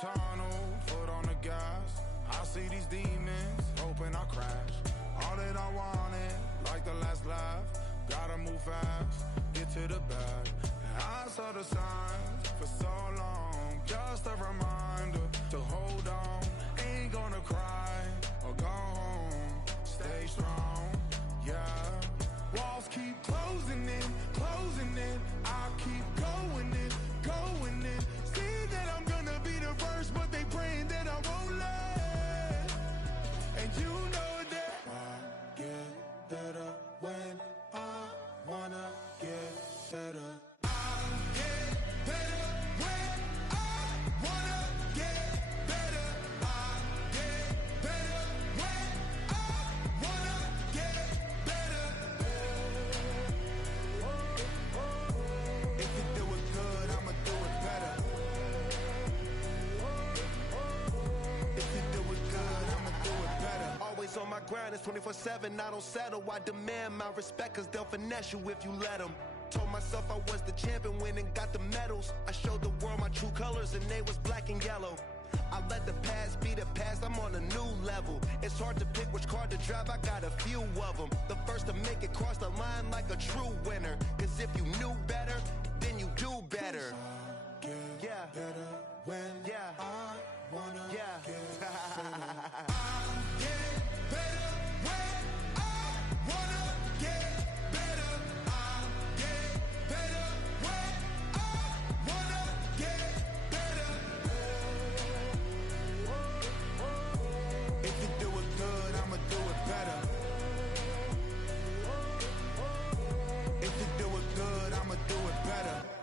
tunnel, foot on the gas. I see these demons, hoping I crash. All that I wanted, like the last laugh. Gotta move fast, get to the bag. I saw the signs for so long, just a reminder to hold on. Ain't gonna cry or go home, stay strong, yeah. Walls keep closing in, I keep going in, going in. See that I'm gonna be the first, but they praying that I won't let. And you know that I get better when I wanna get better. On my grind, it's 24/7, I don't settle. I demand my respect, cause they'll finesse you if you let them. Told myself I was the champion, went and got the medals. I showed the world my true colors and they was black and yellow. I let the past be the past, I'm on a new level. It's hard to pick which car to drive, I got a few of them. The first to make it cross the line like a true winner. Cause if you knew better, then you do better. Yeah, better when I wanna get better.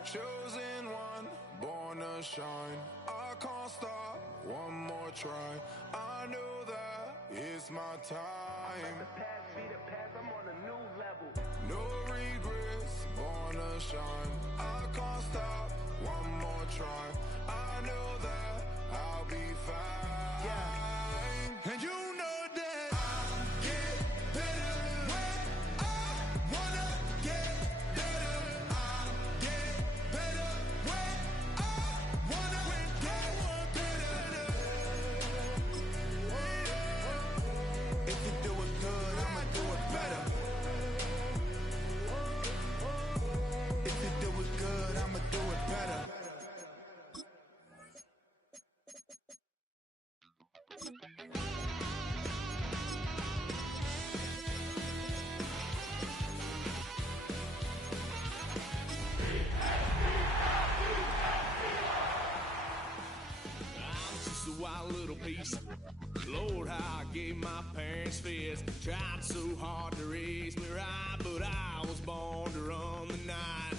Chosen one, born to shine. I can't stop, one more try. I know that it's my time. Let the past be the past, I'm on a new level. No regrets, born to shine. I can't stop, one more try. I know that I'll be fine. Yeah. And you know that I'll get better when I wanna get better. I'll get better when I wanna get better. If you do it good, I'ma do it better. If you do it good, I'ma do it better. Just a wild little piece. Lord, how I gave my parents fist. Tried so hard to raise me right, but I was born to run the night.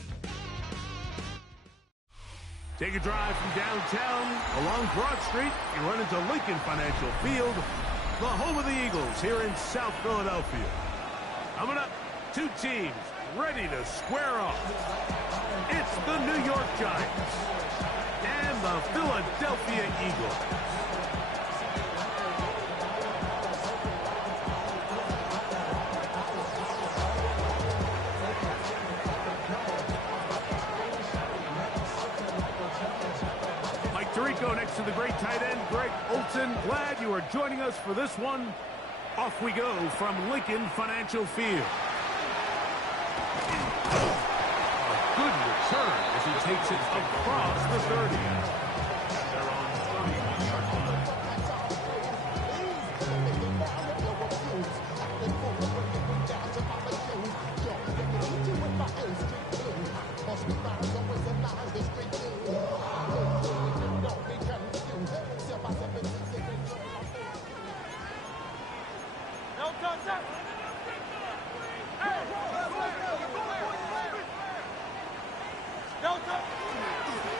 Take a drive from downtown along Broad Street. You run into Lincoln Financial Field, the home of the Eagles here in South Philadelphia. Coming up, two teams ready to square off. It's the New York Giants and the Philadelphia Eagles. Mike Tirico next to the great tight end, Greg Olson. Glad you are joining us for this one. Off we go from Lincoln Financial Field. A good return as he takes it across the 30. They're on 31-yard line.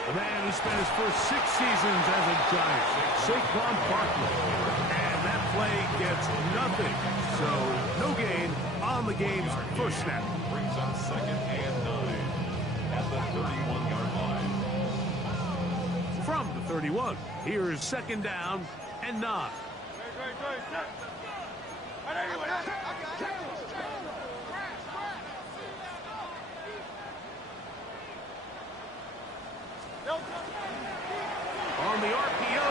The man who spent his first 6 seasons as a Giant, Saquon Barkley. And that play gets nothing. So no gain on the game's first snap. Brings up 2nd and 9 at the 31-yard line. From the 31, here's 2nd down and 9. On the RPO,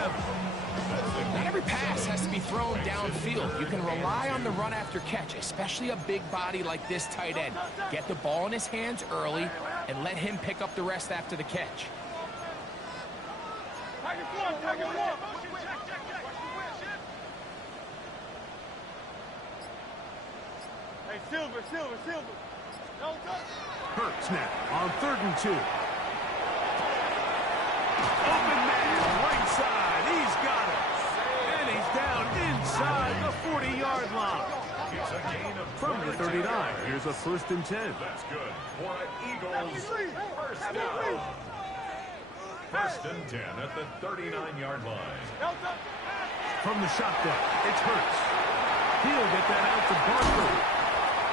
7. Not every pass has to be thrown downfield. You can rely on the run after catch, especially a big body like this tight end. Get the ball in his hands early and let him pick up the rest after the catch. Hey, Silver. Hurts now on 3rd and 2. Open man, right side. He's got it. And he's down inside the 40-yard line. It's a gain of From the 39, here's a 1st and 10. That's good for an Eagles first down. 1st and 10 at the 39-yard line. From the shotgun, it's Hurts. He'll get that out to Barker.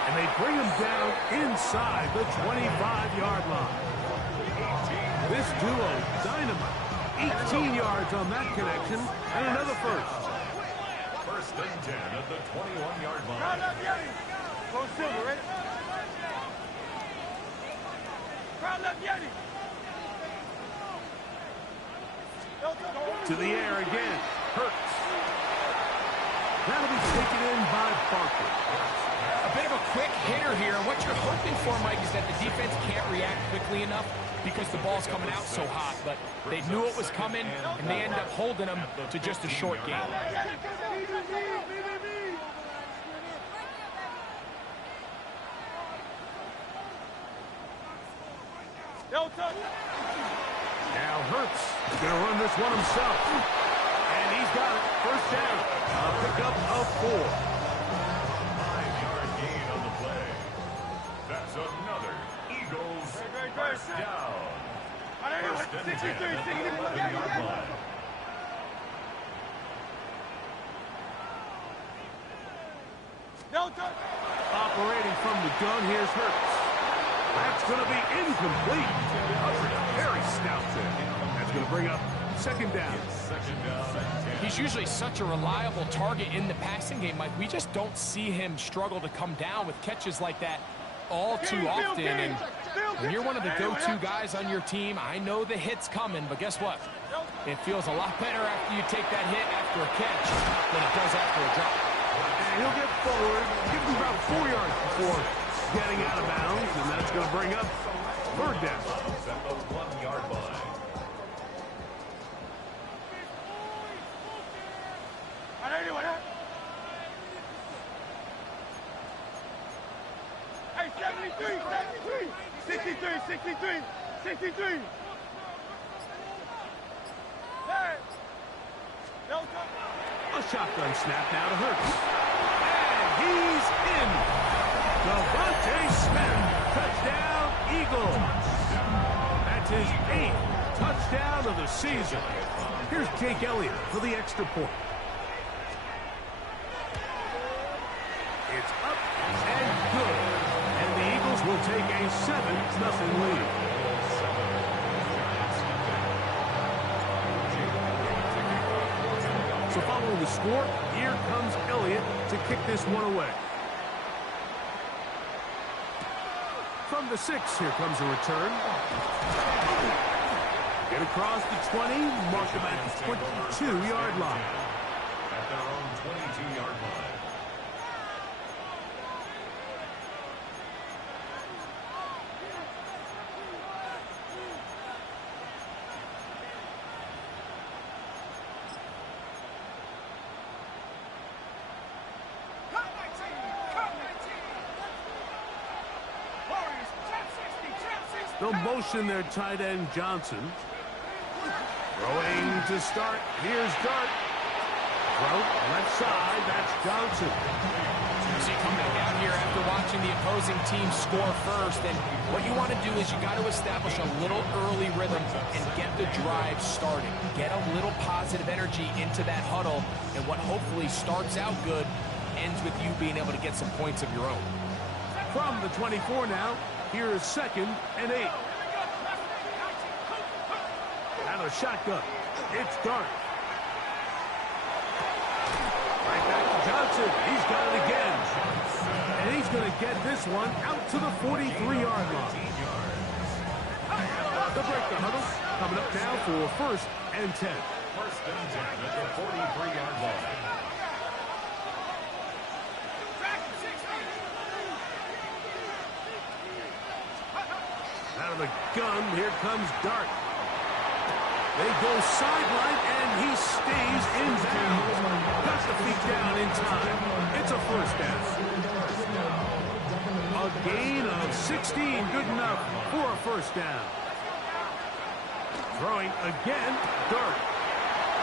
And they bring him down inside the 25-yard line. This duo, dynamite. 18 yards on that connection, and another first. 1st and 10 at the 21-yard line. Go Silver, ready? Crowd left Yeti. To the air again. Hurts. That'll be taken in by Barker. A bit of a quick hitter here, and what you're hoping for, Mike, is that the defense can't react quickly enough because the ball's coming out so hot, but they knew it was coming, and they end up holding them to just a short game. Now Hurts is going to run this one himself. And he's got it. First down. A pickup of 4. 5-yard gain on the play. That's another Eagles first down. 1st and 10 at the 11-yard line. Operating from the gun, here's Hurts. That's going to be incomplete. Very stout there. That's going to bring up 2nd down. He's usually such a reliable target in the passing game, Mike. We just don't see him struggle to come down with catches like that all too often. And when you're one of the go-to guys on your team, I know the hit's coming, but guess what? It feels a lot better after you take that hit after a catch than it does after a drop. And he'll get forward, give him about 4 yards before getting out of bounds, and that's going to bring up 3rd down. At the 1-yard line. Hey, 63. Hey. A shotgun snap now to Hurts. And he's in. Devontae Smith, touchdown, Eagles. That's his 8th touchdown of the season. Here's Jake Elliott for the extra point. It's up and good. And the Eagles will take a 7-0 lead. So following the score, here comes Elliott to kick this one away. From the 6, here comes a return. Get across the 20, mark them at the 22-yard line. At their own 22-yard line. They'll motion their tight end, Johnson. Throwing to start. Here's Dart. Throw, left side. That's Johnson. So you come back out here after watching the opposing team score first, and what you want to do is you got to establish a little early rhythm and get the drive started. Get a little positive energy into that huddle, and what hopefully starts out good ends with you being able to get some points of your own. From the 24 now, here is 2nd and 8. Out of shotgun. It's Dart. Right back to Johnson. He's got it again. And he's going to get this one out to the 43-yard line. The break the huddle. Coming up now for 1st and 10. First and 10 at the 43-yard line. Out of the gun, here comes Dart. They go sideline, and he stays in bounds. Got the feet down in time. It's a first down. A gain of 16, good enough for a first down. Throwing again, Dart.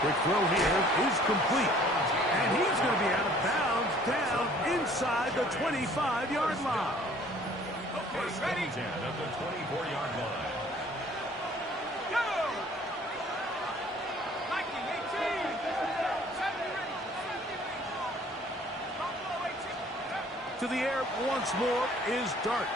Quick throw here is complete. And he's going to be out of bounds down inside the 25-yard line. First and 10 at the 24-yard line. To the air once more is Dart.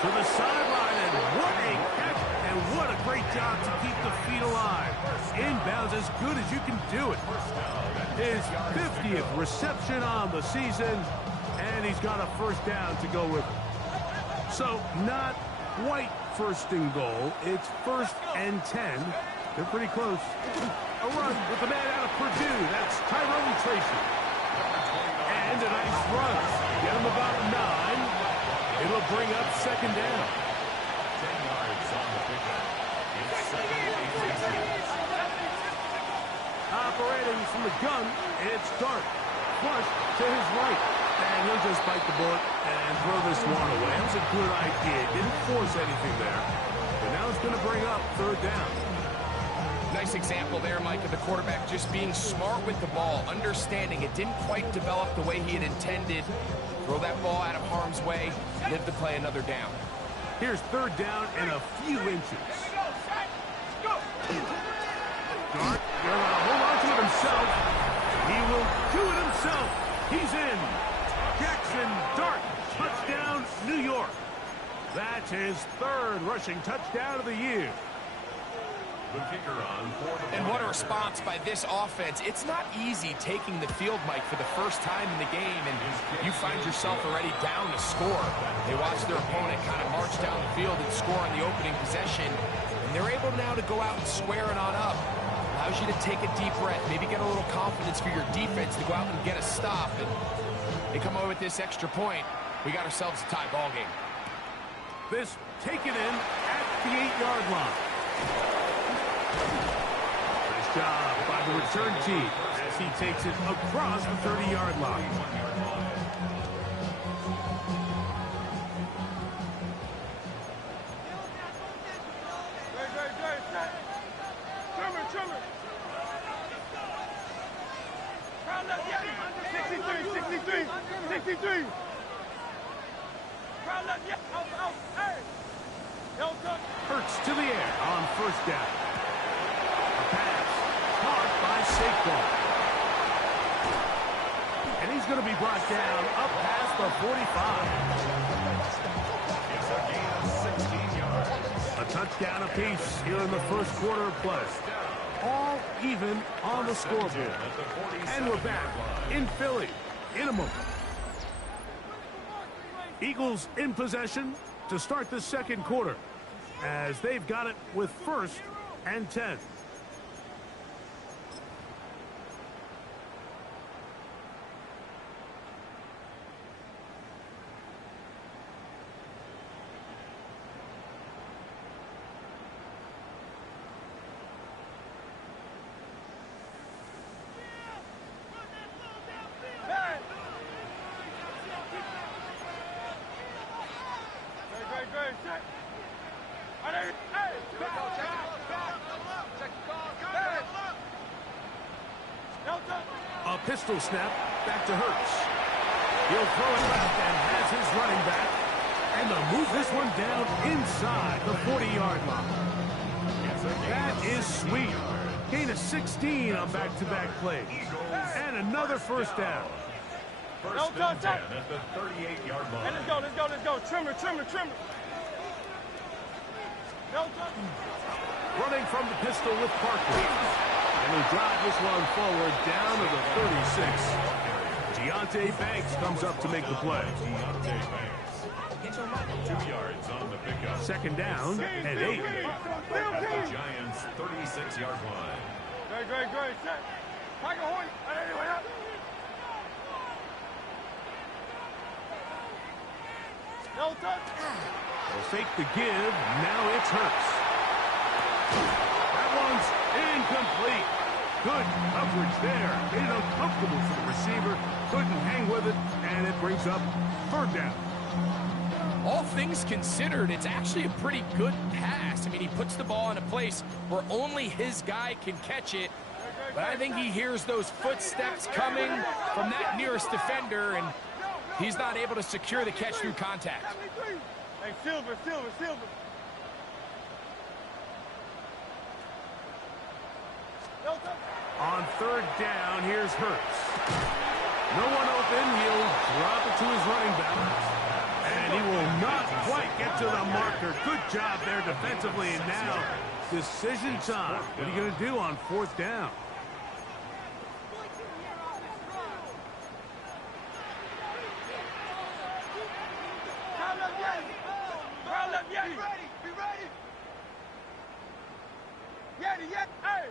To the sideline, and what a catch, and what a great job to keep the feet alive. Inbounds as good as you can do it. His 50th reception on the season, and he's got a first down to go with it. So, not quite first and goal. It's first and 10. They're pretty close. A run with the man out of Purdue. That's Tyrone Tracy. And a nice run. Get him about 9. It'll bring up second down. 10 yards on the pickup. It's second and 18. Operating from the gun, it's Dart. Flush to his right. And he'll just bite the bullet and throw this one away. That was a good idea. Didn't force anything there. But now it's going to bring up third down. Nice example there, Mike, of the quarterback just being smart with the ball, understanding it didn't quite develop the way he had intended. Throw that ball out of harm's way, live to play another down. Here's third down and a few inches. Dart, going to hold on to it himself. He will do it himself. He's in. Jackson Dart, touchdown, New York. That's his third rushing touchdown of the year. The kicker on for the And what a response by this offense. It's not easy taking the field, Mike, for the first time in the game, and you find yourself already down to score. They watch their opponent kind of march down the field and score on the opening possession, and they're able now to go out and square it on up. Allows you to take a deep breath, maybe get a little confidence for your defense to go out and get a stop, and they come away with this extra point. We got ourselves a tie ball game. This taken in at the 8-yard line. Nice job by the return team as he takes it across the 30-yard line. Trimmer. Crowd left, 63. Crowd left, out. Hey. Hurts to the air on first down. A pass caught by Saquon. And he's going to be brought down up past the 45. It's a gain of 16 yards. A touchdown apiece here in the first quarter of play. All even on the scoreboard. And we're back in Philly in a moment. Eagles in possession to start the second quarter, as they've got it with first and 10. A pistol snap back to Hurts. He'll throw it left and has his running back. And they'll move this one down inside the 40-yard line. That is sweet. Gain of 16 on back-to-back plays. And another first down. First and 10 at the 38-yard line. Hey, let's go. Trimmer. Running from the pistol with Parker. And they drive this one forward down to the 36. Deontay Banks comes up to make the play. Deontay Banks. 2 yards on the pickup. Second down and 8. The Giants' 36-yard line. Great. Set. Tiger Hoyt. Anyway, up. No touch. They'll fake the give. Now it's Hurts. That one's incomplete. Good coverage there. Made it uncomfortable for the receiver. Couldn't hang with it, and it brings up third down. All things considered, it's actually a pretty good pass. I mean, he puts the ball in a place where only his guy can catch it. But I think he hears those footsteps coming from that nearest defender, and he's not able to secure the catch through contact. Hey, Silver. On third down, here's Hurts. No one open. He'll drop it to his running back. And he will not quite get to the marker. Good job there defensively. And now, decision time. What are you going to do on fourth down? Be ready. Yeti. Hey.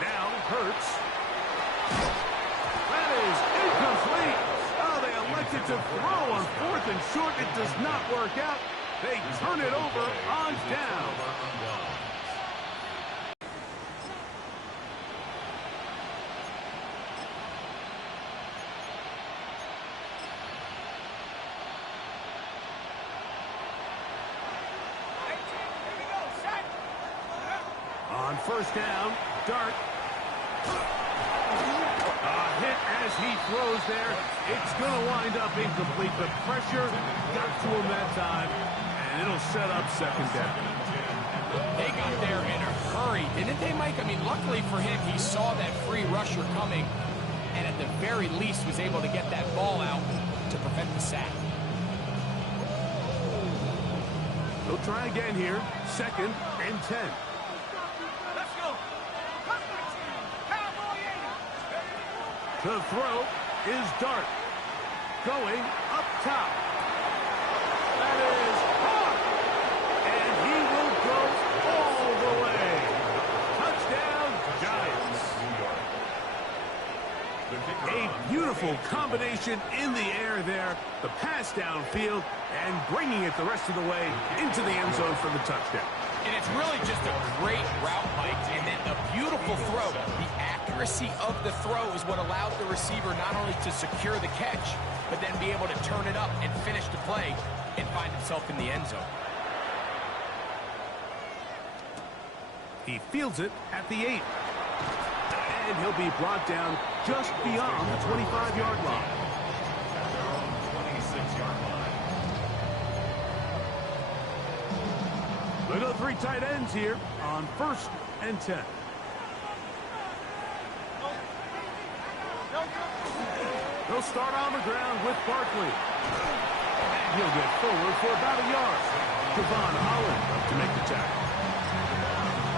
Now, Hurts. That is incomplete. Oh, they elected to throw on fourth and short. It does not work out. They turn it over on down. On first down, Dart. A hit as he throws there. It's going to wind up incomplete. The pressure got to him that time, and it'll set up second down. They got there in a hurry, didn't they, Mike? I mean, luckily for him, he saw that free rusher coming, and at the very least was able to get that ball out to prevent the sack. They'll try again here. 2nd and 10. The throw is Dart. Going up top. That is caught. And he will go all the way. Touchdown, Giants. A beautiful combination in the air there. The pass downfield and bringing it the rest of the way into the end zone for the touchdown. And it's really just a great route, Mike, and then a beautiful throw. The accuracy of the throw is what allowed the receiver not only to secure the catch, but then be able to turn it up and finish the play and find himself in the end zone. He fields it at the 8. And he'll be brought down just beyond the 25-yard line. At their own 26-yard line. They go 3 tight ends here on 1st and 10. They'll start on the ground with Barkley. And he'll get forward for about a yard. Devon Holland up to make the tackle.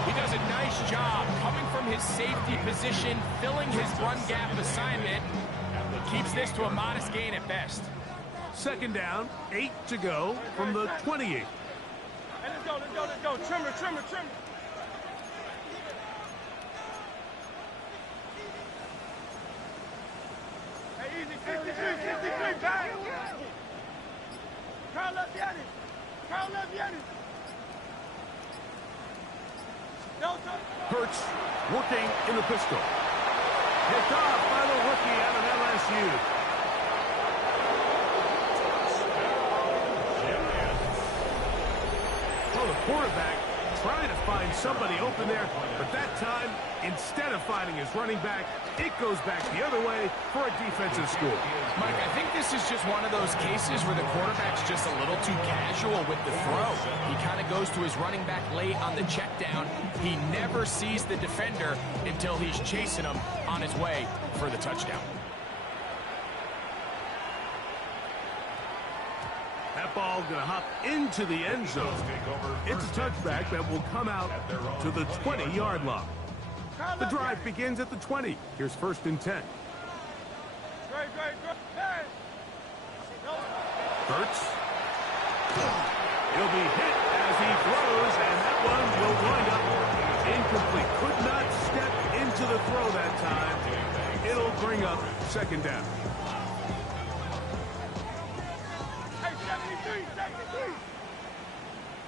He does a nice job coming from his safety position, filling his run gap assignment. Keeps this to a modest gain at best. 2nd down, 8 to go from the 28. Hey, let's go. Trimmer. Hey, easy, 63, back. Carl left Yeti. Hurts working in the pistol. Picked off by the rookie out of LSU. Well, the quarterback trying to find somebody open there, but that time, instead of finding his running back, it goes back the other way for a defensive score. Mike, I think this is just one of those cases where the quarterback's just a little too casual with the throw. He kind of goes to his running back late on the check down. He never sees the defender until he's chasing him on his way for the touchdown. That ball going to hop into the end zone. It's a touchback that will come out to the 20-yard line. The drive begins at the 20. Here's 1st and 10. Great. Hey. Hurts. He'll be hit as he throws, incomplete. Could not step into the throw that time. It'll bring up second down. Hey, 73, 73.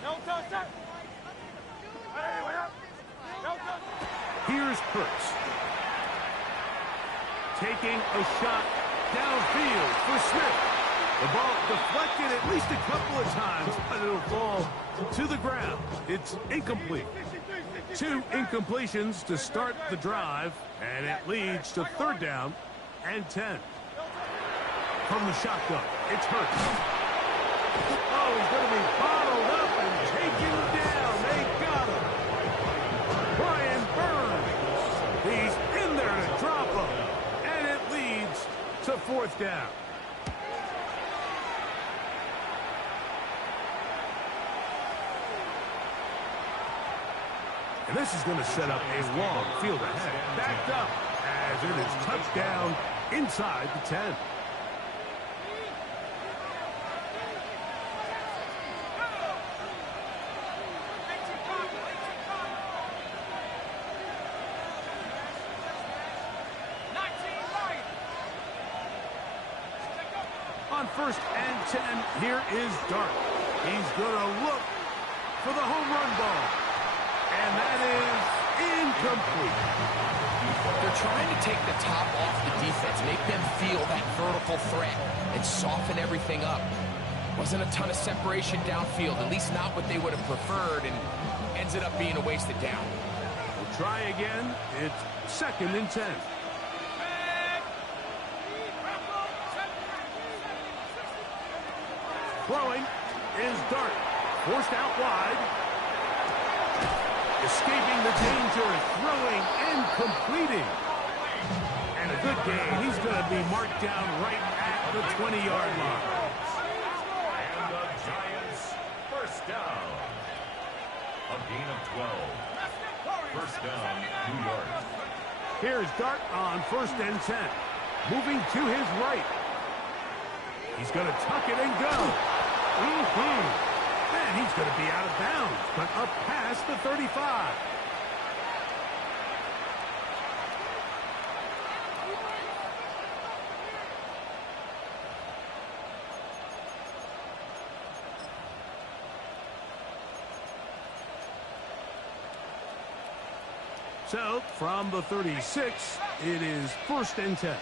Don't touch that. Hey, what up? Don't touch that. Here's Hurts. Taking a shot downfield for Smith. The ball deflected at least a couple of times, but it'll fall to the ground. It's incomplete. 2 incompletions to start the drive, and it leads to third down and 10. From the shotgun, it's Hurts. Oh, he's going to be bottled up and taken down. They got him. Brian Burns. He's in there to drop him, and it leads to fourth down. And this is going to set up a long field ahead. Backed up as it is touchdown inside the 10. On first and 10, here is Dart. He's going to look for the home run ball. And that is incomplete. They're trying to take the top off the defense, make them feel that vertical threat, and soften everything up. Wasn't a ton of separation downfield, at least not what they would have preferred, and ended up being a wasted down. We'll try again. It's second and 10. Throwing is Dart. Forced out wide. Escaping the danger, throwing and completing. And a good game. He's going to be marked down right at the 20-yard line. And the Giants, first down. A gain of 12. First down, New York. Here's Dart on first and 10. Moving to his right. He's going to tuck it and go. And he's going to be out of bounds, but up past the 35. So, from the 36, it is first and 10.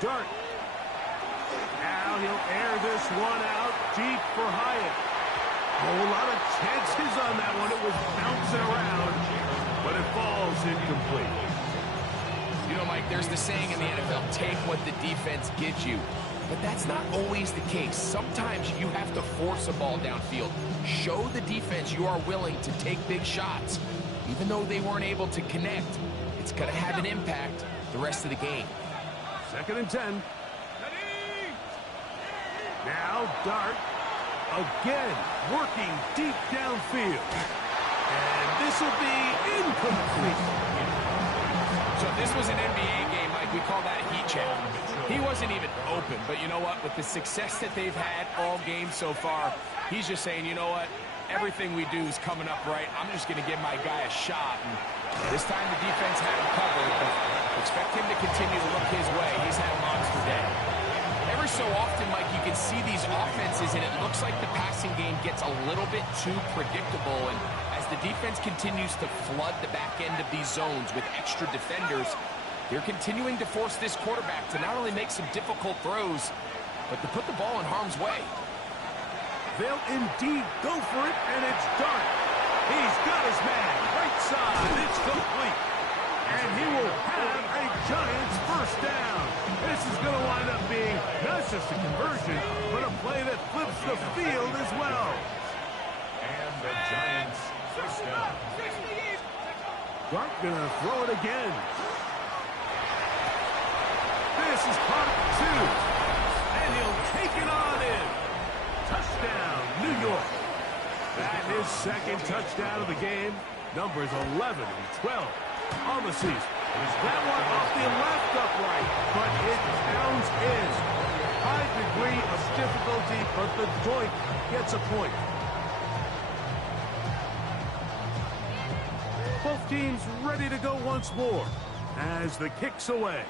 Dart. Now he'll air this one out deep for Hyatt. A lot of chances on that one. It was bouncing around, but it falls incomplete. You know, Mike, there's the saying in the NFL, take what the defense gives you. But that's not always the case. Sometimes you have to force a ball downfield. Show the defense you are willing to take big shots. Even though they weren't able to connect, it's going to have an impact the rest of the game. Second and 10. Now Dart again working deep downfield. And this will be incomplete. So if this was an NBA game, Mike, we call that a heat check. He wasn't even open, but you know what? With the success that they've had all game so far, he's just saying, you know what? Everything we do is coming up right. I'm just going to give my guy a shot. And this time the defense had him covered, but expect him to continue to look his way. He's had a monster day. Every so often, Mike, you can see these offenses, and it looks like the passing game gets a little bit too predictable. And as the defense continues to flood the back end of these zones with extra defenders, they're continuing to force this quarterback to not only make some difficult throws, but to put the ball in harm's way. They'll indeed go for it, and it's Dart. He's got his man. Right side. It's complete. And he will have a Giants first down. This is going to wind up being not just a conversion, but a play that flips the field as well. And the Giants first down. Dart going to throw it again. This is caught at 2. And he'll take it on in. Touchdown, New York. That is second touchdown of the game. Numbers 11 and 12 on the season. That one off the left upright, but it pounds in. High degree of difficulty, but the joint gets a point. Both teams ready to go once more as the kick's away.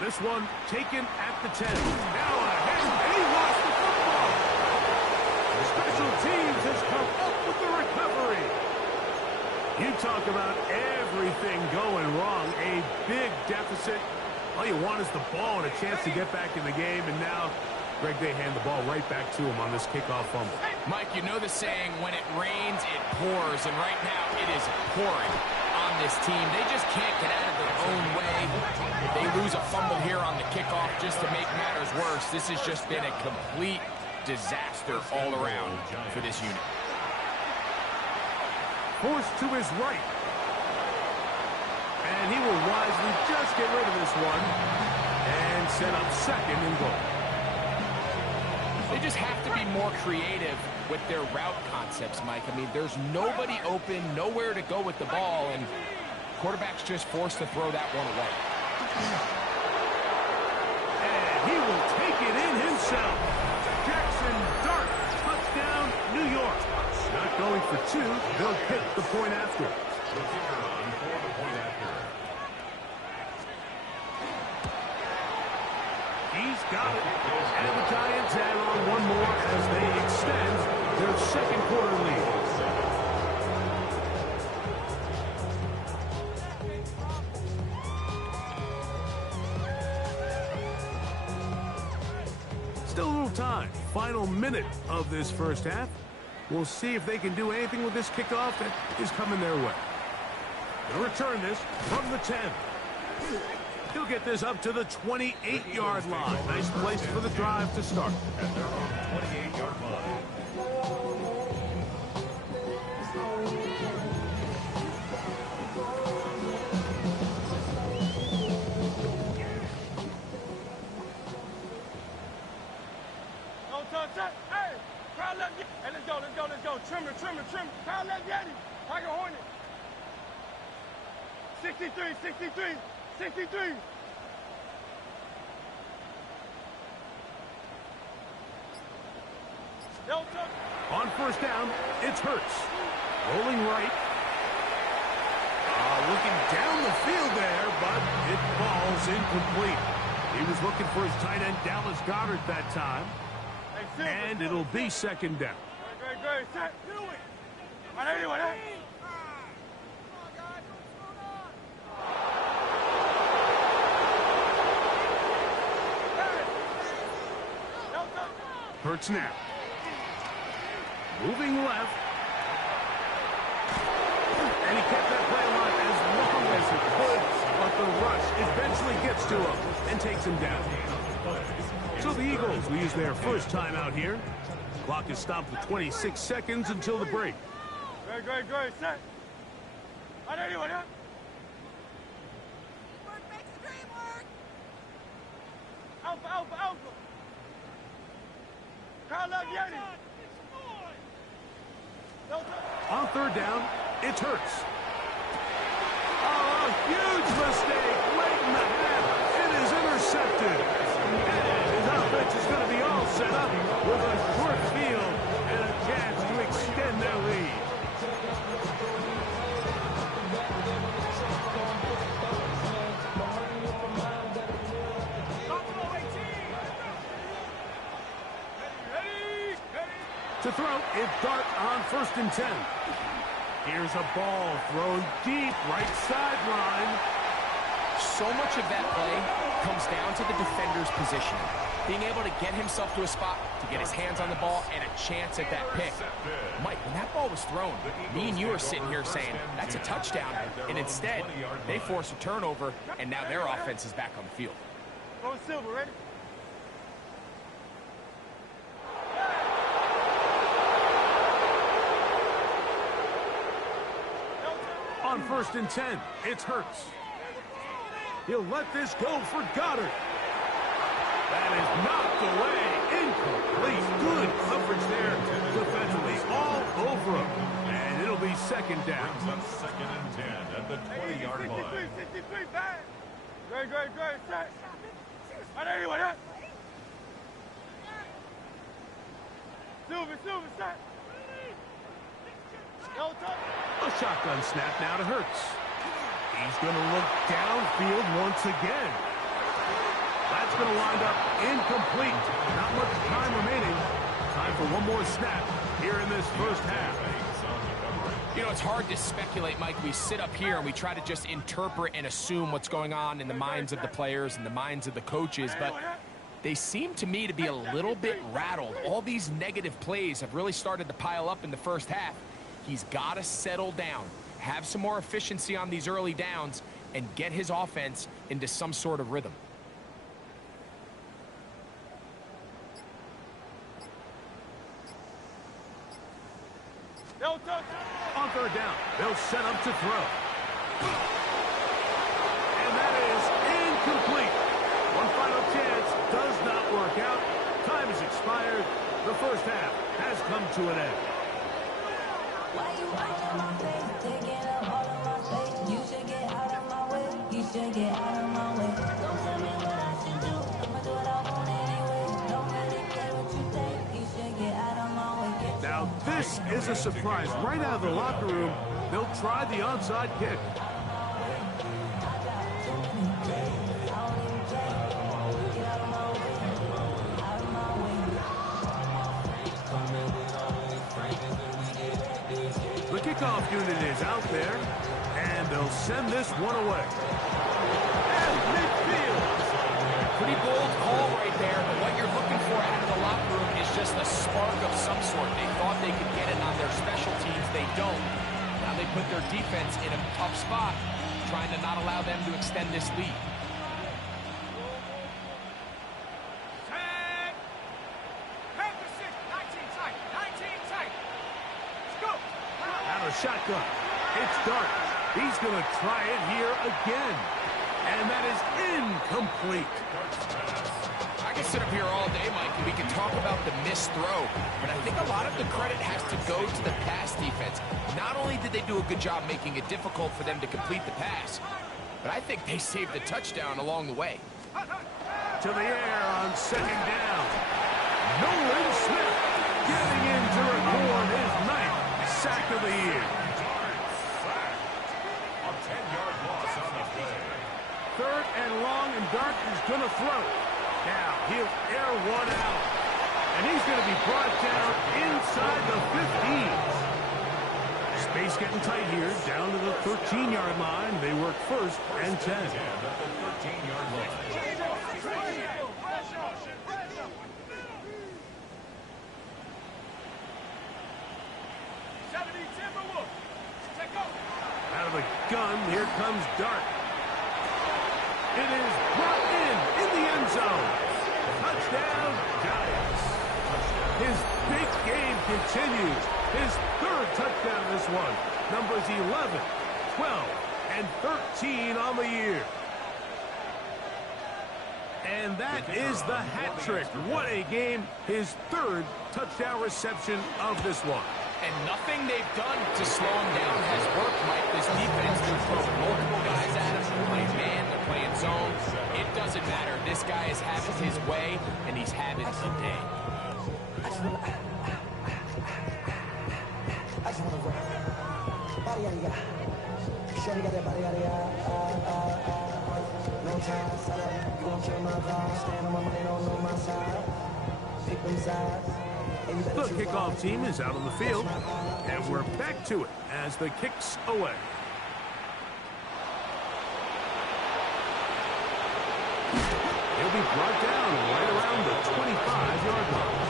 This one taken at the 10. Now ahead, and he lost the football. Special teams has come up with the recovery. You talk about everything going wrong. A big deficit. All you want is the ball and a chance to get back in the game, and now Greg, they hand the ball right back to him on this kickoff fumble. Mike, you know the saying, when it rains, it pours, and right now it is pouring on this team. They just can't get out of their own way. If they lose a fumble here on the kickoff, just to make matters worse, this has just been a complete disaster all around for this unit. Forced to his right. And he will wisely just get rid of this one and set up second and goal. They just have to be more creative with their route concepts, Mike. I mean, there's nobody open, nowhere to go with the ball, and quarterback's just forced to throw that one away. And he will take it in himself. Jackson Dart, touchdown, New York. Not going for two, they'll pick the point after. He's got it. And the Giants add on one more as they extend their second quarter lead. Still a little time. Final minute of this first half. We'll see if they can do anything with this kickoff that is coming their way. They'll return this from the 10. He'll get this up to the 28-yard line. Nice place for the drive to start. At their own 28-yard line. No touch that. Hey, crowd left. Hey, let's go. Trimmer. Crowd left Yeti. Tiger Hornet. 63. On first down, it's Hurts. Rolling right. Looking down the field there, but it falls incomplete. He was looking for his tight end, Dallas Goedert, that time. And it'll be second down. Great. Set. Do it. All right, anyway, that. Hurts now. Moving left. And he kept that play alive as long as he could, but the rush eventually gets to him and takes him down. So the Eagles will use their first timeout here. Clock is stopped with 26 seconds until the break. Great. Set. All right, anyway, that. Work makes the dream work. Alpha. Crowd left Yeti. On third down, it's Hurts. A huge mistake late in the half. It is intercepted. And his offense is going to be all set up with a short field and a chance to extend their lead. To throw, it's Dart on first and 10. Here's a ball thrown deep right sideline. So much of that play comes down to the defender's position. Being able to get himself to a spot, to get his hands on the ball, and a chance at that pick. Mike, when that ball was thrown, me and you are sitting here saying, that's a touchdown. And instead, they force a turnover, and now their offense is back on the field. Going silver, ready? On first and 10, it's Hurts. He'll let this go for Goedert. That is knocked away. Incomplete. Good coverage there defensively. All over him. And it'll be second down. Second and 10 at the 20-yard line. 63, bad. great, set. Anyway, that. Silver, set. A shotgun snap now to Hurts. He's going to look downfield once again. That's going to wind up incomplete. Not much time remaining. Time for one more snap here in this first half. You know, it's hard to speculate, Mike. We sit up here and we try to just interpret and assume what's going on in the minds of the players and the minds of the coaches, but they seem to me to be a little bit rattled. All these negative plays have really started to pile up in the first half. He's got to settle down, have some more efficiency on these early downs, and get his offense into some sort of rhythm. On third down, they'll set up to throw. And that is incomplete. One final chance does not work out. Time has expired. The first half has come to an end. Why you all in my face, taking up all of my space? You should get out of my way. You should get out of my way. Don't tell me what I should do. I'ma do what I want anyway. Don't really care what you think. You should get out of my way. Now this is a surprise. Right out of the locker room, they'll try the onside kick. The kickoff unit is out there, and they'll send this one away. At midfield. Pretty bold call right there, but what you're looking for out of the locker room is just a spark of some sort. They thought they could get it on their special teams. They don't. Now they put their defense in a tough spot, trying to not allow them to extend this lead. Shotgun. It's Dart. He's going to try it here again. And that is incomplete. I can sit up here all day, Mike, and we can talk about the missed throw, but I think a lot of the credit has to go to the pass defense. Not only did they do a good job making it difficult for them to complete the pass, but I think they saved the touchdown along the way. To the air on second down. Nolan Smith getting in to record his ninth sack of the year. A 10-yard loss on the play. Third and long, and Dart is going to throw. Now he'll air one out, and he's going to be brought down inside the 15. Space getting tight here, down to the 13-yard line. They work first and 10. At the 13-yard line. Out of the gun, here comes Dart. It is brought in the end zone. Touchdown, Giants. His big game continues. His third touchdown in this one. Numbers 11, 12, and 13 on the year. And that is the hat trick. What a game. His third touchdown reception of this one. And nothing they've done to slow him down has worked, Mike. This defense, they're throwing multiple guys at him. They're playing man, they're playing zone. It doesn't matter. This guy is having his way, and he's having the day. The kickoff team is out on the field, and we're back to it as the kick's away. He'll be brought down right around the 25-yard line.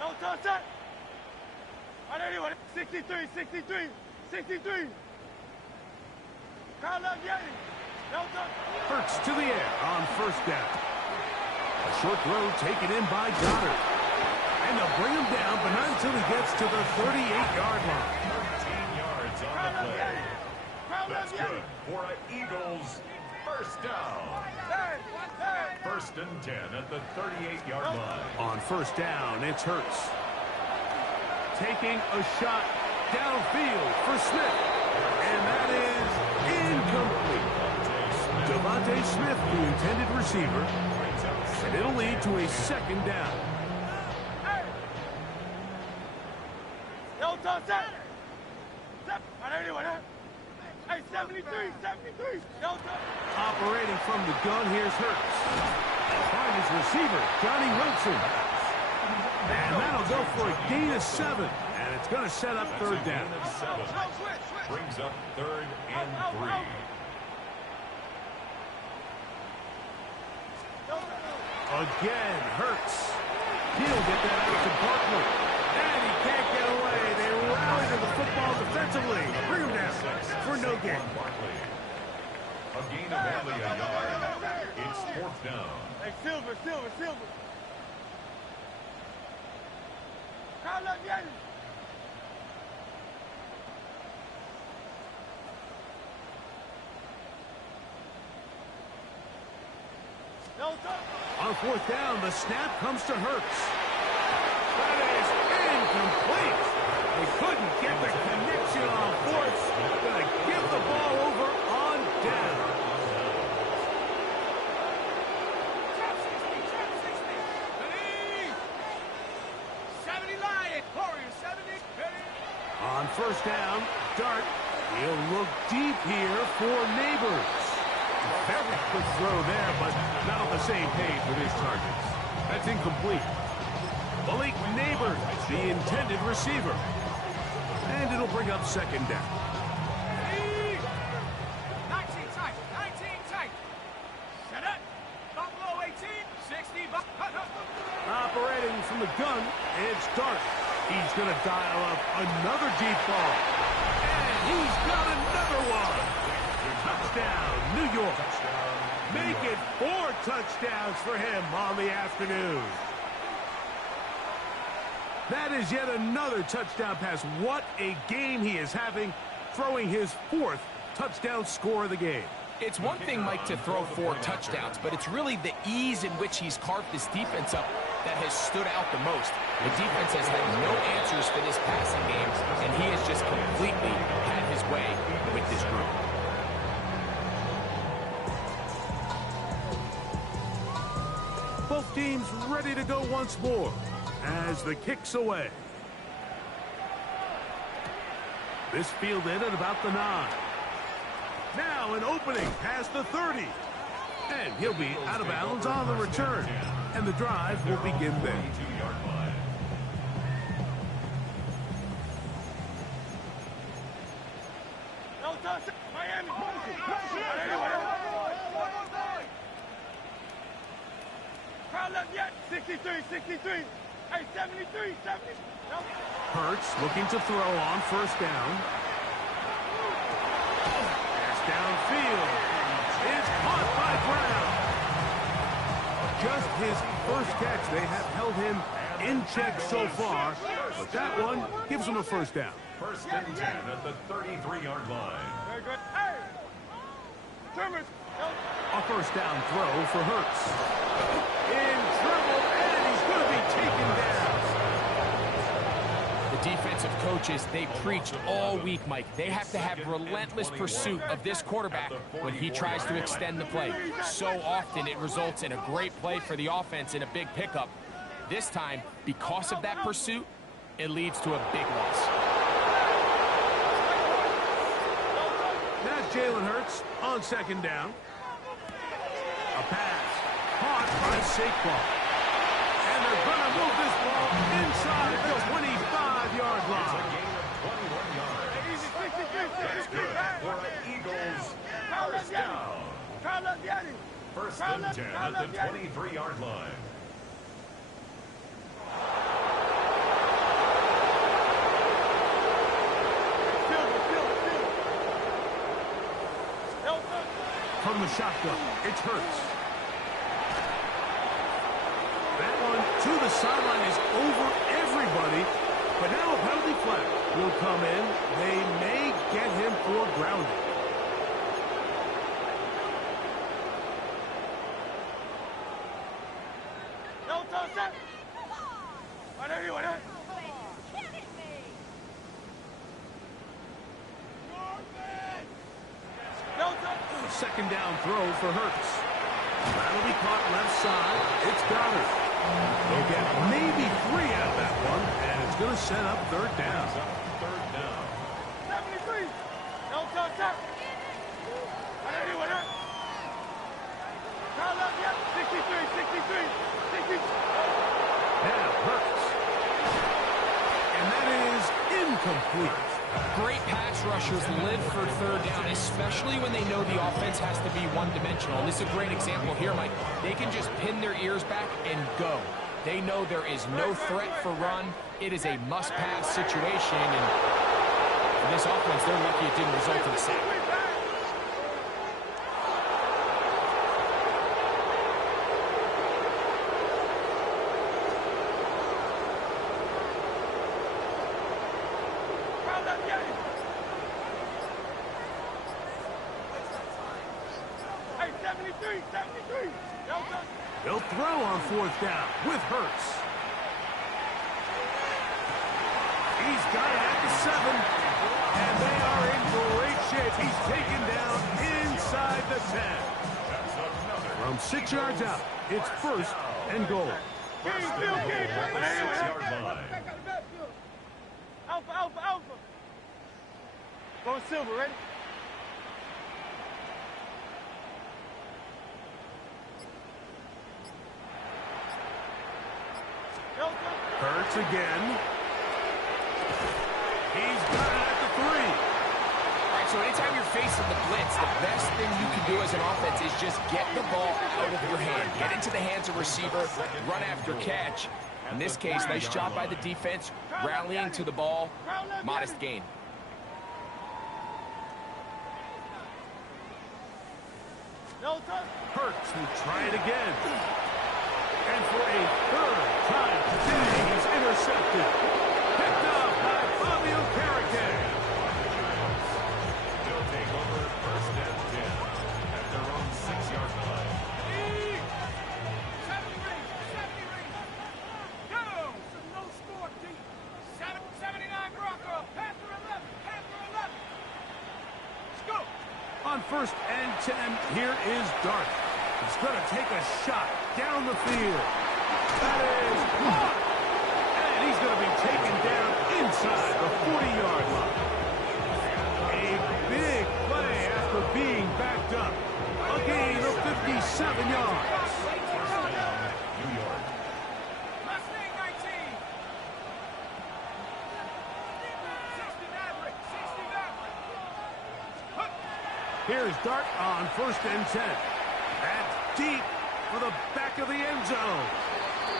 No touch that. 63, 63, 63. Hurts to the air on first down. A short throw taken in by Goddard. And they'll bring him down, but not until he gets to the 38-yard line. 13 yards on the play. That's good for an Eagles first down. Hey, hey. First and 10 at the 38-yard line. On first down, it's Hurts. Taking a shot downfield for Smith. And that is incomplete. Devontae Smith, the intended receiver. And it'll lead to a second down. Hey, 73. Operating from the gun, here's Hurts. Find his receiver, Johnny Wilson. And that'll go for a gain of 7. And it's going to set up third down. Brings up 3rd and 3. Again, Hurts. He'll get that out to Barkley. And he can't get away. They rally to the football defensively. Bring him down for no gain. A gain of barely a yard. It's 4th down. Hey, Silver. Call up Yanni. On 4th down, the snap comes to Hurts. That is incomplete. They couldn't get the connection on 4th. Gonna give the ball over on down. On first down, Dart. He'll look deep here for Neighbors. Very good throw there, but not on the same page with his targets. That's incomplete. Malik Neighbors, the intended receiver. And it'll bring up second down. 19 tight. Shut up. Buffalo 18, 60. Operating from the gun, it's Dart. He's going to dial up another deep ball. And he's got another one. Touchdown, New York. Make it 4 touchdowns for him on the afternoon. That is yet another touchdown pass. What a game he is having, throwing his 4th touchdown score of the game. It's one thing, Mike, to throw 4 touchdowns, but it's really the ease in which he's carved this defense up that has stood out the most. The defense has had no answers for this passing game, and he has just completely had his way with this group. Both teams ready to go once more as the kick's away. This fielded at about the 9. Now an opening past the 30. And he'll be out of bounds on the return. And the drive will begin there. Miami. Crowd left yet. 63. Hey, 73. Hurts looking to throw on first down. Pass downfield. Is caught by Brown. Just his first catch. They have held him in check so far, but that one gives him a first down. First and 10 at the 33-yard line. Very good. Hey! Trimmers. A first down throw for Hurts. In trouble, and he's going to be taken down. The defensive coaches, they preached all week, Mike. They have to have relentless pursuit of this quarterback when he tries to extend the play. So often it results in a great play for the offense and a big pickup. This time, because of that pursuit, it leads to a big loss. That's Jalen Hurts on second down. A pass caught by Saquon. And they're going to move this ball inside the 25-yard line. For the Eagles, first down. First and 10 at the 23-yard line. From the shotgun, it's Hurts. That one to the sideline is over everybody, but now a penalty flag will come in. They may get him for grounding. Second down throw for Hurts. That'll be caught left side. It's Goddard. They'll get maybe 3 out of that one, and it's going to set up third down. 73. Don't touch that. 63. Now Hurts. And that is incomplete. Great pass rushers live for third down, especially when they know the offense has to be one-dimensional. And this is a great example here, Mike. They can just pin their ears back and go. They know there is no threat for run. It is a must-pass situation, and for this offense, they're lucky it didn't result in a sack. They'll throw on fourth down with Hurts. He's got it at the 7, and they are in great shape. He's taken down inside the 10. From 6 yards out, it's first and goal. Alpha. Going silver, ready? Hurts again. He's got it at the 3. All right, so anytime you're facing the blitz, the best thing you can do as an offense is just get the ball out of your hand. Get into the hands of receiver, run after catch. In this case, nice job by the defense, rallying to the ball, modest gain. Hurts will try it again. And for a third time today, he's intercepted. Picked up by Fabio Carrigan. They'll take over first and 10 at their own 6-yard line. 70 rings. Go! Some no score, D. 79 Bronco. Panther 11. Let's go. On first and 10, here is Dart. He's going to take a shot down the field. That is caught. And he's going to be taken down inside the 40-yard line. A big play after being backed up. A gain of 57 yards. New York. Mustang 19. 60 Maverick. Here's Dart on first and 10. That's deep for the back of the end zone.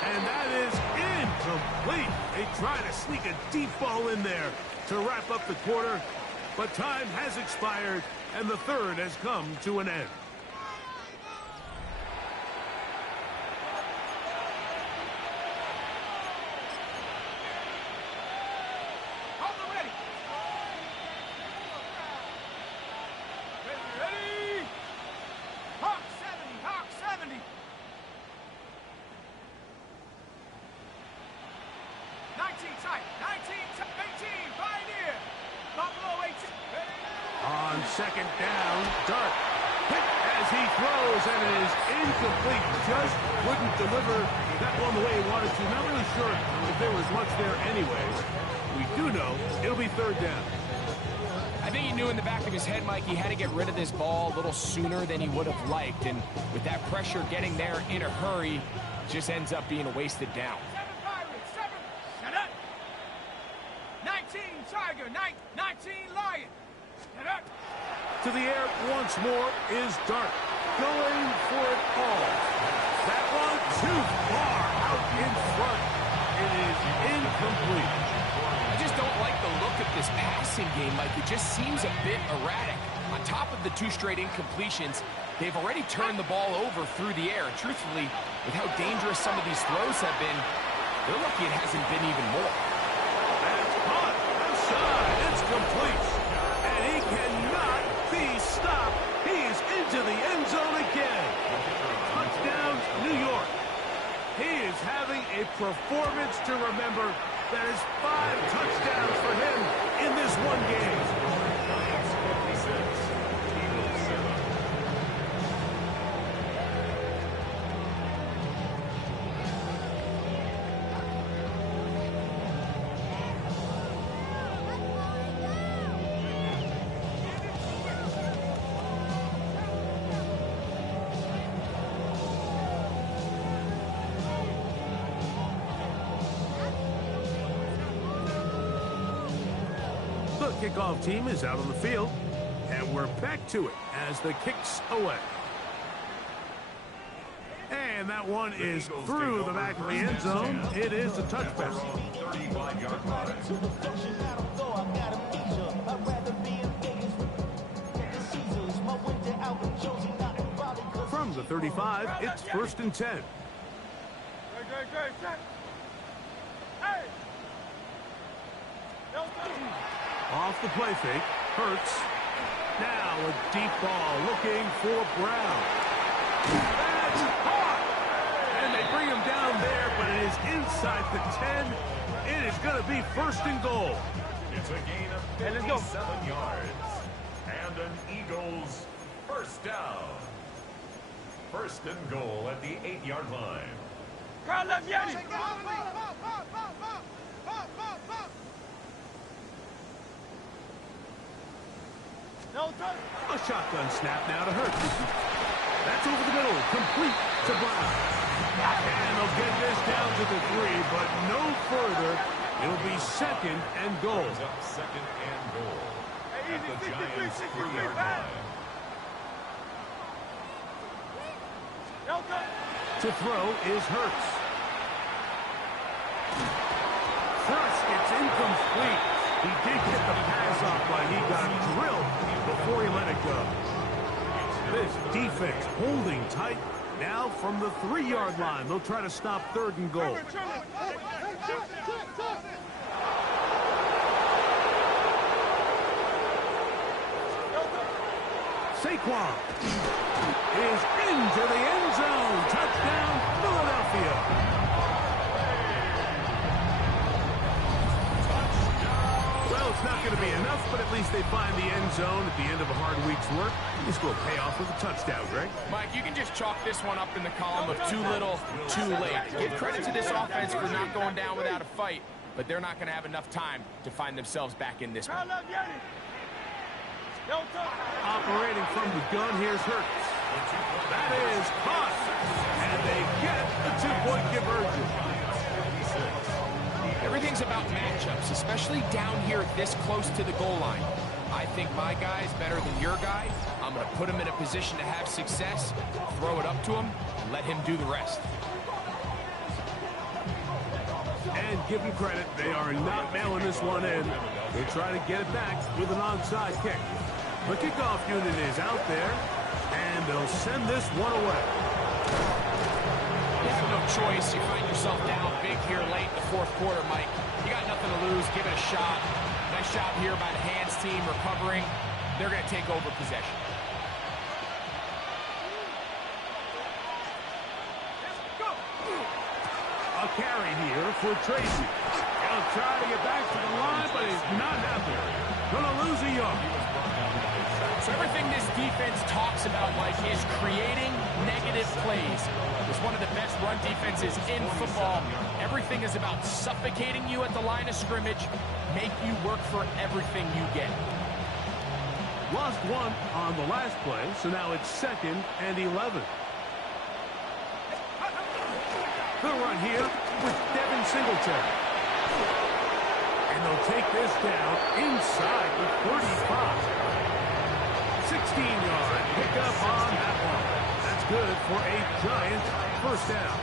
And that is incomplete. They try to sneak a deep ball in there to wrap up the quarter, but time has expired, and the third has come to an end. Ready? Hawk 70. 19 tight. 18, Pioneer. Buffalo 18. Ready? On second down, Dart picked as he throws, and it is incomplete. Just wouldn't deliver that one the way he wanted to. Not really sure if there was much there anyways. We do know it'll be third down. I think he knew in the back of his head, Mike, he had to get rid of this ball a little sooner than he would have liked. And with that pressure getting there in a hurry, just ends up being a wasted down. 7 Pirates. 7. Shut up. 19 Tiger. 19 Lion. Shut up. To the air once more is Dart, going for it all. That one too far out in front. It is incomplete. I just don't like the look of this passing game, Mike. It just seems a bit erratic. On top of the 2 straight incompletions, they've already turned the ball over through the air. And truthfully, with how dangerous some of these throws have been, they're lucky it hasn't been even more. That's caught outside. It's complete. And he cannot be stopped. He is into the end zone again. Touchdown, New York. He is having a performance to remember. That is 5 touchdowns for him in this one game. Giants 56, Eagles 7. The kickoff team is out on the field, and we're back to it as the kick's away. And that one is through the back of the end zone. It is a touchback. 35-yard line. From the 35, it's 1st and 10. Great, set. Hey! Off the play fake, Hurts. Now a deep ball looking for Brown. That's caught! And they bring him down there, but it is inside the 10. It is going to be 1st and goal. It's a gain of 57 yards. And an Eagles 1st down. 1st and goal at the 8-yard line. Crowd left Yeti. A shotgun snap now to Hurts. That's over the middle, complete to Brown. And they'll get this down to the 3, but no further. It'll be 2nd and goal. Up 2nd and goal at the Giants 3-yard line. To throw is Hurts. First, it's incomplete. He did get the pass off, but he got drilled before he let it go. This defense holding tight. Now from the 3-yard line, they'll try to stop 3rd and goal. Saquon is into the end zone. Touchdown, Philadelphia. Well, it's not going to be enough, but at least they find the end zone at the end of a hard week's work. This will pay off with a touchdown, Greg. Mike, you can just chalk this one up in the column of too little, too late. Give credit to this offense for not going down without a fight, but they're not going to have enough time to find themselves back in this one. Operating from the gun, here's Hurts. That is caught, and they get the 2-point conversion. Everything's about matchups, especially down here this close to the goal line. I think my guy's better than your guy. I'm going to put him in a position to have success, throw it up to him, and let him do the rest. And give them credit, they are not mailing this one in. They try to get it back with an onside kick. The kickoff unit is out there, and they'll send this one away. You have no choice. You find yourself down big here late in the 4th quarter, Mike. You got nothing to lose. Give it a shot. Nice job here by the hands team recovering. They're going to take over possession. A carry here for Tracy. He'll try to get back to the line, but he's not happening. Going to lose a yard. So everything this defense talks about, Mike, is creating negative plays. It's one of the best run defenses in football. Everything is about suffocating you at the line of scrimmage, make you work for everything you get. Lost one on the last play, so now it's 2nd and 11. The run here with Devin Singletary. And they'll take this down inside the 35. 16-yard pickup on that one. That's good for a Giants 1st down.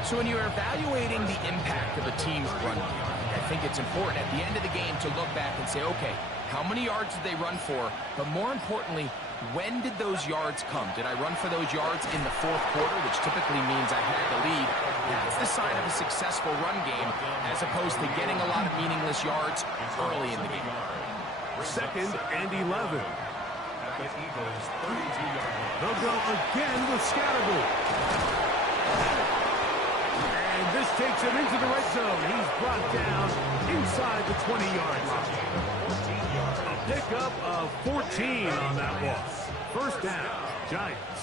So when you're evaluating the impact of a team's run game, I think it's important at the end of the game to look back and say, okay, how many yards did they run for? But more importantly, when did those yards come? Did I run for those yards in the 4th quarter, which typically means I had the lead? That's the sign of a successful run game, as opposed to getting a lot of meaningless yards early in the game. 2nd and 11. The Eagles 32-yard line. They'll go again with Scattergood. this takes him into the red zone. He's brought down inside the 20-yard line. A pickup of 14 on that one. First down, Giants.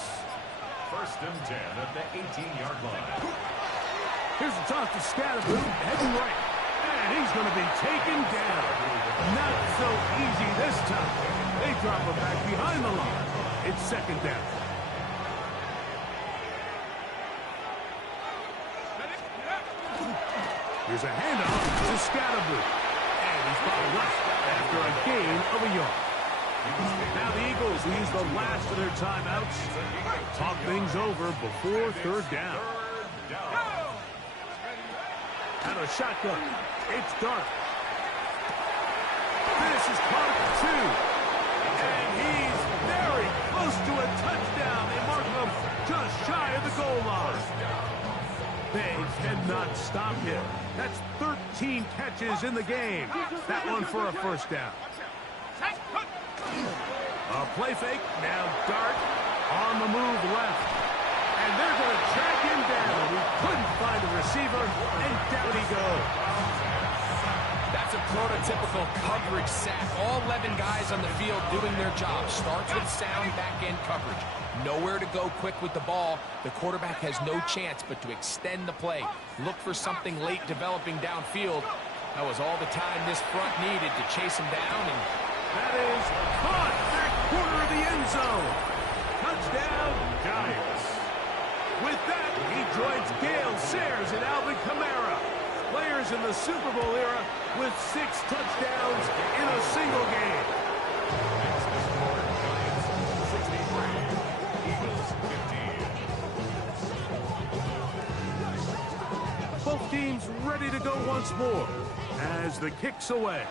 First and 10 at the 18-yard line. Here's the toss to Scatterboo, heading right. And he's going to be taken down. Not so easy this time. They drop him back behind the line. It's second down. Here's a handoff to Scatterboo. And he's fouled right after a gain of a yard. Now the Eagles use the last of their timeouts. Talk things over before third down. And a shotgun. It's Dart. This is caught at 2. And he's very close to a touchdown. They mark him just shy of the goal line. They cannot stop him. That's 13 catches in the game. That one for a first down. A play fake. Now Dart on the move left. And they're going to track him down. He couldn't find a receiver, and down he goes. That's a prototypical coverage sack. All 11 guys on the field doing their job. Starts with sound back-end coverage. Nowhere to go quick with the ball. The quarterback has no chance but to extend the play. Look for something late developing downfield. That was all the time this front needed to chase him down. And that is caught back corner of the end zone. Touchdown, Giants. With that, he joins Gale Sayers and Alvin Kamara, players in the Super Bowl era with 6 touchdowns in a single game. Both teams ready to go once more as the kick's away.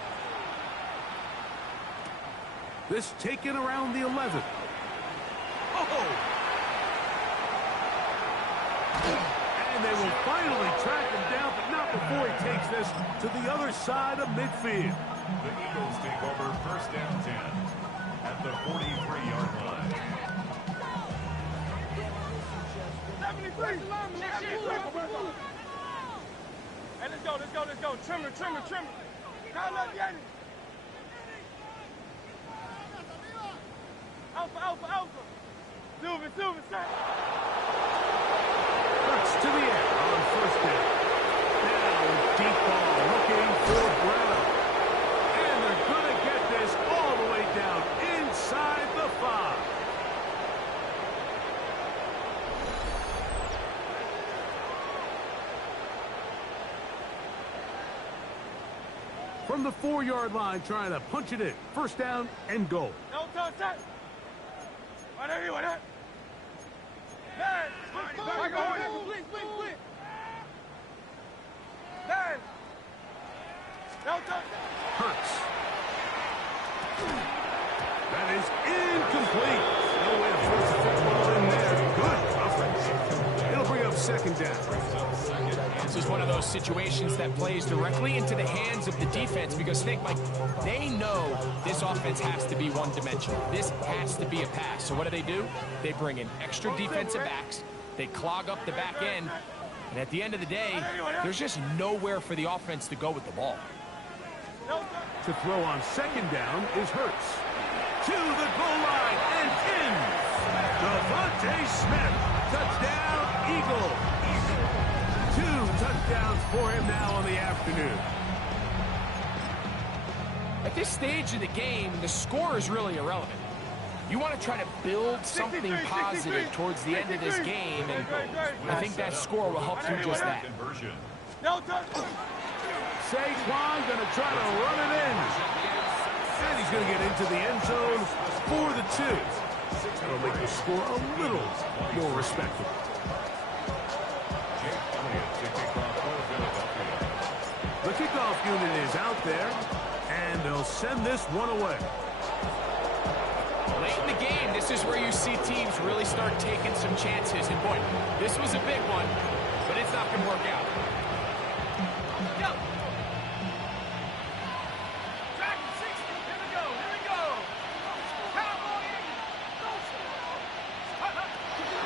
This taken around the 11. Oh! And they will finally track him down, but not before he takes this to the other side of midfield. The Eagles take over first and 10 at the 43-yard line. 73. Hey, let's go. Trimmer. Call up Yanni. Alpha. Silver, set. To the air on first down. Now deep ball looking for Brown. And they're going to get this all the way down inside the 5. From the 4-yard line, trying to punch it in. First down and goal. No touch that. What that? Hurts. That is incomplete. No way to force the football in there. Good coverage. It'll bring up second down. This is one of those situations that plays directly into the hands of the defense because think, like, they know this offense has to be one-dimensional. This has to be a pass. So what do? They bring in extra defensive backs. They clog up the back end. And at the end of the day, there's just nowhere for the offense to go with the ball. To throw on second down is Hurts. To the goal line and in. Devontae Smith. Touchdown, Eagle. 2 touchdowns for him now on the afternoon. At this stage of the game, the score is really irrelevant. You want to try to build something positive towards the end of this game, and I think that score will help do just that. Saquon going to try to run it in. And he's going to get into the end zone for the 2. That'll make the score a little more respectable. The kickoff unit is out there, and they'll send this one away. Late in the game, this is where you see teams really start taking some chances. And boy, this was a big one, but it's not going to work out. Go! Track 60, here we go. Cowboy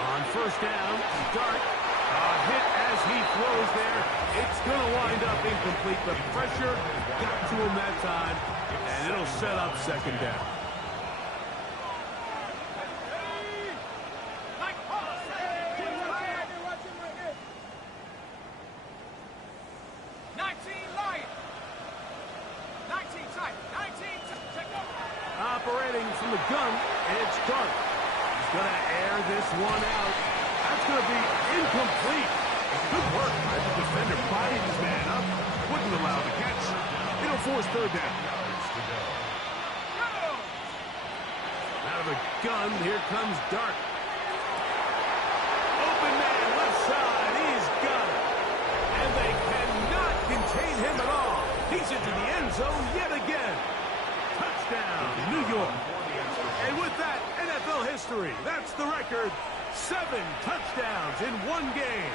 on first down, Dart, a hit as he throws there. It's going to wind up incomplete. The pressure got to him that time, and it'll set up second down. Operating from the gun, it's Dart. He's going to air this one out. That's going to be incomplete. Good work by the defender, biding his man up. Wouldn't allow the catch. It'll force third down. Out of the gun, here comes Dart. Open man, left side, he's got it. And they cannot contain him at all. He's into the end zone yet again. Touchdown, New York. And with that, NFL history. That's the record. 7 touchdowns in one game.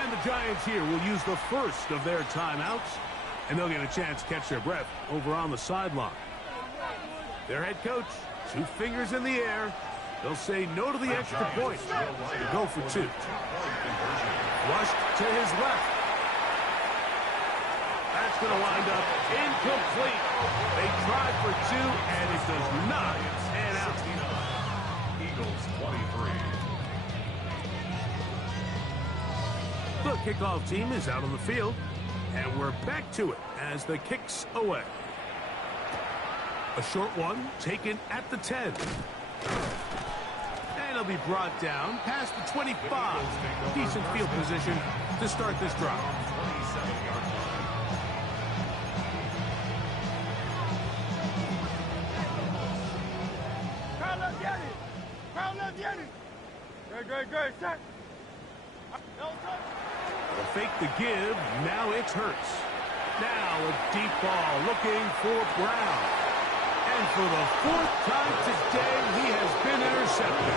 And the Giants here will use the first of their timeouts, and they'll get a chance to catch their breath over on the sideline. Their head coach, 2 fingers in the air. They'll say no to the extra point. They'll go for 2. Flushed to his left. That's going to wind up incomplete. They tried for 2, and it does not pan out. Eagles 23. The kickoff team is out on the field, and we're back to it as the kick's away. A short one taken at the 10. And it'll be brought down past the 25. Decent field position to start this drive. 27-yard Crowd left, get it. Great, set. They'll fake the give. Now it's Hurts. Now a deep ball looking for Brown. And for the 4th time today, he has been intercepted.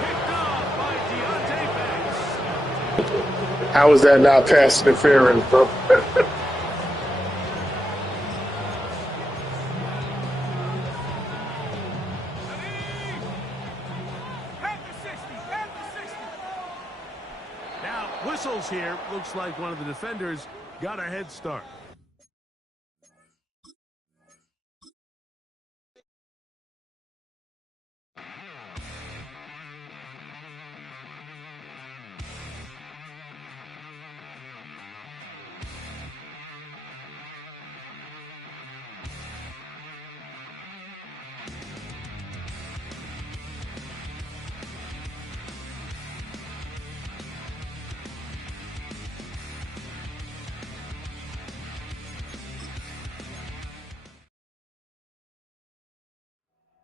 Picked off by Deontay Banks. How is that not pass interference, bro? Whistles here. Looks like one of the defenders got a head start.